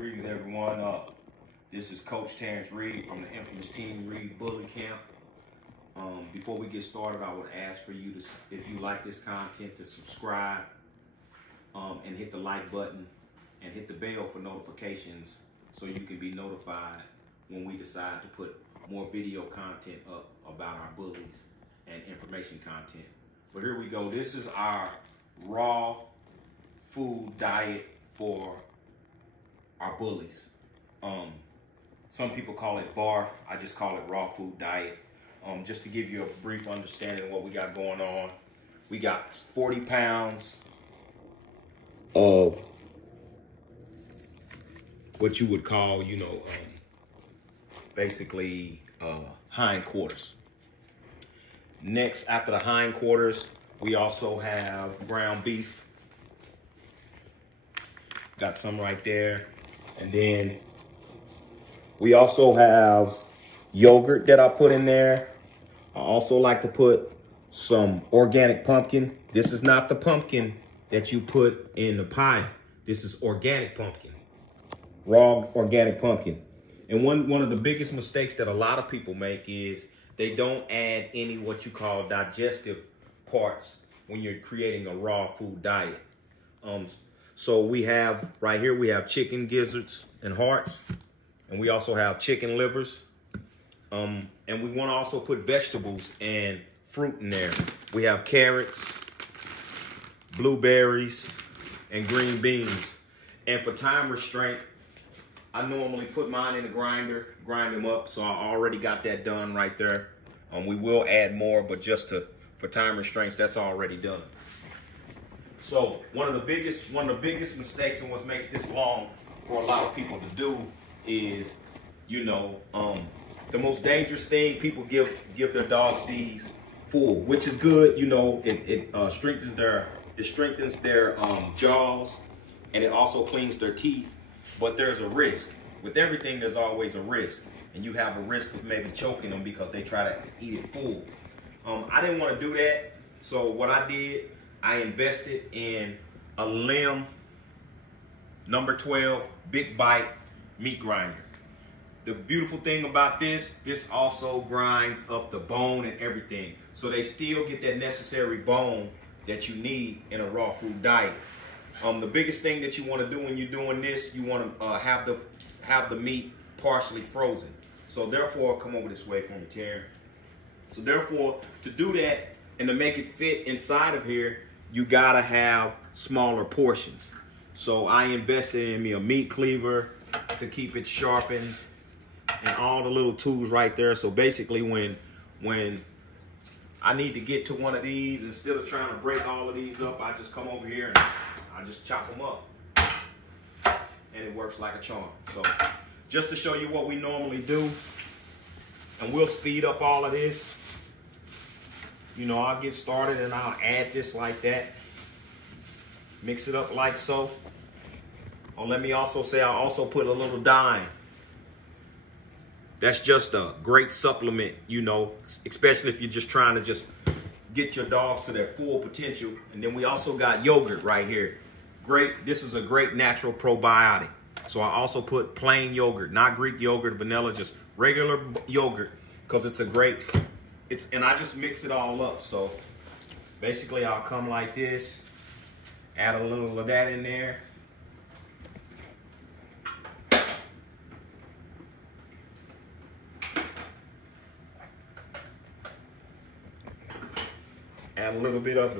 Greetings, everyone. This is Coach Terrance Reed from the infamous Team Reed Bully Camp. Before we get started, I would ask for you to, if you like this content, to subscribe and hit the like button and hit the bell for notifications so you can be notified when we decide to put more video content up about our bullies and information content. But here we go. This is our raw food diet for our bullies. Some people call it barf. I just call it raw food diet. Just to give you a brief understanding of what we got going on. We got 40 pounds of what you would call, basically hindquarters. Next, after the hindquarters, we also have ground beef. Got some right there. And then we also have yogurt that I put in there. I also like to put some organic pumpkin. This is not the pumpkin that you put in the pie. This is organic pumpkin, raw organic pumpkin. And one of the biggest mistakes that a lot of people make is they don't add any what you call digestive parts when you're creating a raw food diet. So we have, right here, we have chicken gizzards and hearts. And we also have chicken livers. And we want to also put vegetables and fruit in there. We have carrots, blueberries, and green beans. And for time restraint, I normally put mine in the grinder, grind them up. So I already got that done right there. We will add more, but just for time restraints, that's already done. So one of the biggest mistakes and what makes this long for a lot of people to do is, the most dangerous thing people give their dogs these full, which is good. It strengthens their jaws, and it also cleans their teeth. But there's a risk with everything. There's always a risk, and you have a risk of maybe choking them because they try to eat it full. I didn't want to do that, so what I did, I invested in a Lem number 12 Big Bite meat grinder. The beautiful thing about this also grinds up the bone and everything. So they still get that necessary bone that you need in a raw food diet. The biggest thing that you want to do when you're doing this, you want to have the meat partially frozen. So therefore, come over this way for me, Terrance. So therefore, to do that and to make it fit inside of here, you gotta have smaller portions. So I invested in me a meat cleaver to keep it sharpened and all the little tools right there. So basically when I need to get to one of these, instead of trying to break all of these up, I just come over here and I just chop them up. And it works like a charm. So just to show you what we normally do, and we'll speed up all of this. I'll get started and I'll add this like that. Mix it up like so. Oh, let me also say I also put a little dime. That's just a great supplement, especially if you're just trying to just get your dogs to their full potential. And then we also got yogurt right here. Great, this is a great natural probiotic. So I also put plain yogurt, not Greek yogurt, vanilla, just regular yogurt, because and I just mix it all up. So basically I'll come like this, add a little of that in there. Add a little bit of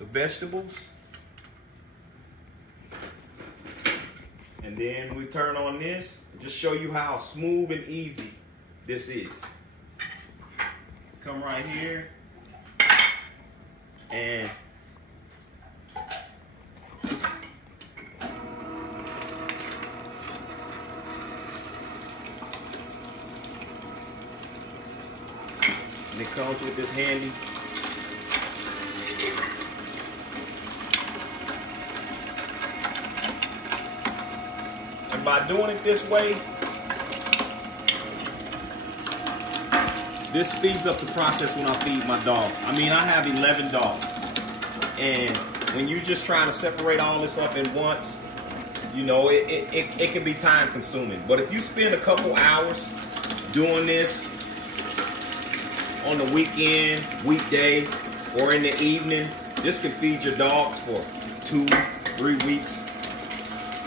the vegetables. And then we turn on this and just show you how smooth and easy this is. Come right here and it comes with this handy And by doing it this way, this speeds up the process when I feed my dogs. I mean, I have 11 dogs. And when you're just trying to separate all this up at once, you know, it can be time consuming. But if you spend a couple hours doing this on the weekend, weekday, or in the evening, this can feed your dogs for 2-3 weeks.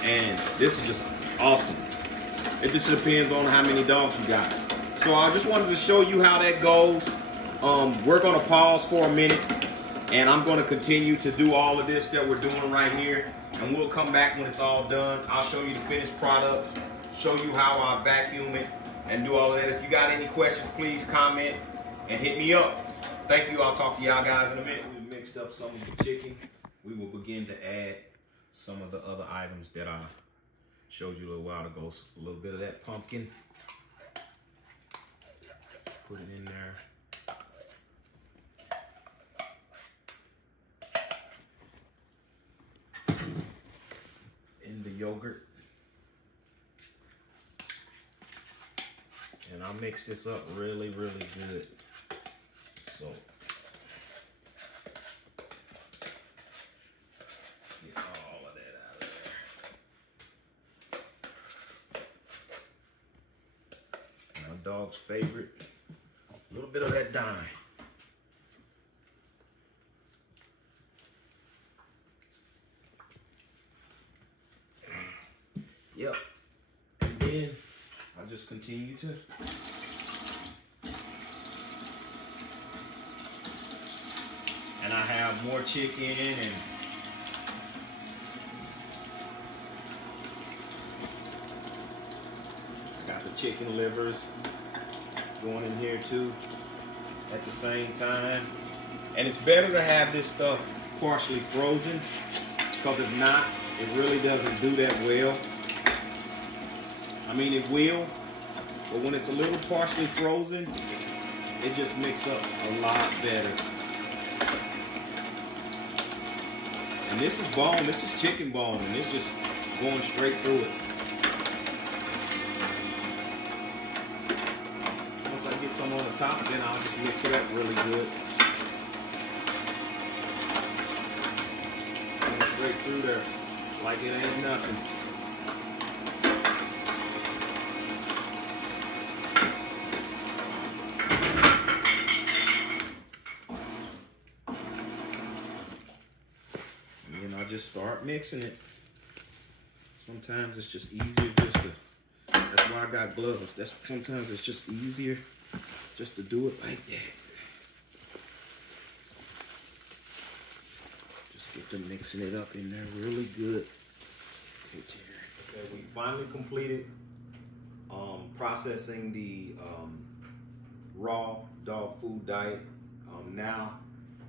And this is just awesome. It just depends on how many dogs you got. So I just wanted to show you how that goes. We're gonna pause for a minute, and I'm gonna continue to do all of this that we're doing right here, and we'll come back when it's all done. I'll show you the finished products, show you how I vacuum it, and do all of that. If you got any questions, please comment and hit me up. Thank you. I'll talk to y'all guys in a minute. We mixed up some of the chicken. We will begin to add some of the other items that I showed you a little while ago. A little bit of that pumpkin. Put it in there. In the yogurt. And I'll mix this up really, really good. So, get all of that out of there. My dog's favorite. A little bit of that dime. Yep. And then I just continue to and I have more chicken and got the chicken livers going in here too at the same time. And it's better to have this stuff partially frozen, because if not, it really doesn't do that well. I mean, it will, but when it's a little partially frozen, it just makes up a lot better. And this is bone, this is chicken bone, and it's just going straight through it. Once I get some on the top, then I'll just mix it up really good. Going straight through there like it ain't nothing. Just start mixing it. Sometimes it's just easier just to, that's why I got gloves. Sometimes it's just easier just to do it like that. Just get to mixing it up in there really good. Okay, we finally completed processing the raw dog food diet. Now,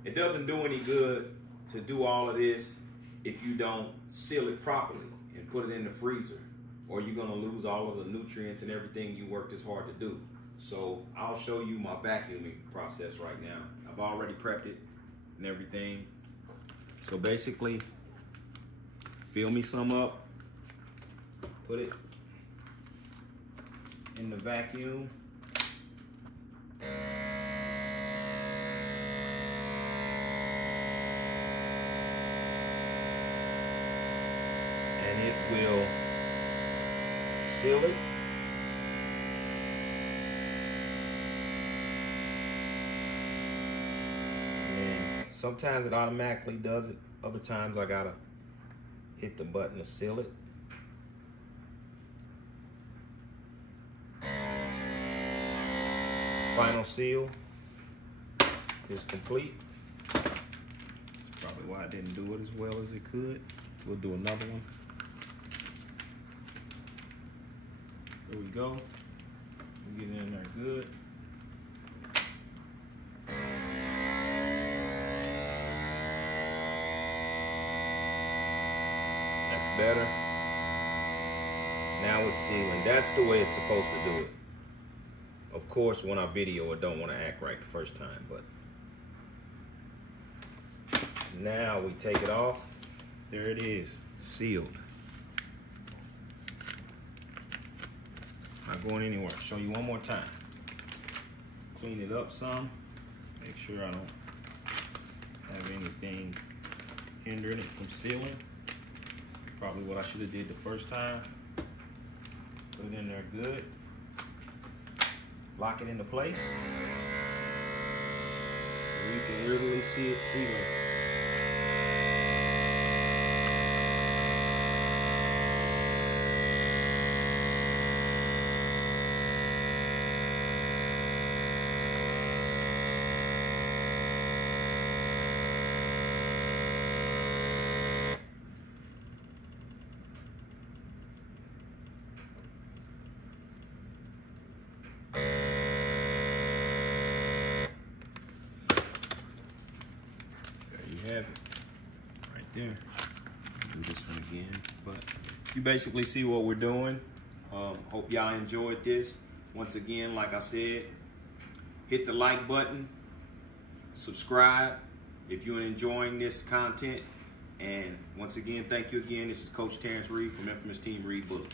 it doesn't do any good to do all of this if you don't seal it properly and put it in the freezer, or you're gonna lose all of the nutrients and everything you worked as hard to do. So I'll show you my vacuuming process right now. I've already prepped it and everything. So basically, fill me some up, put it in the vacuum. And it will seal it. And sometimes it automatically does it. Other times I gotta hit the button to seal it. Final seal is complete. That's probably why I didn't do it as well as it could. We'll do another one. There we go. Get it in there good. That's better. Now it's sealing. That's the way it's supposed to do it. Of course, when I video, it don't want to act right the first time, but now we take it off. There it is, sealed. Not going anywhere. Show you one more time. clean it up some. Make sure I don't have anything hindering it from sealing. Probably what I should have did the first time. Put it in there good. Lock it into place. And you can literally see it sealing. Have it right there. Do this one again, but you basically see what we're doing. Hope y'all enjoyed this. Once again, like I said, hit the like button, subscribe if you're enjoying this content, and once again, thank you again. This is Coach Terrance Reed from Infamous Team Reed Bullies.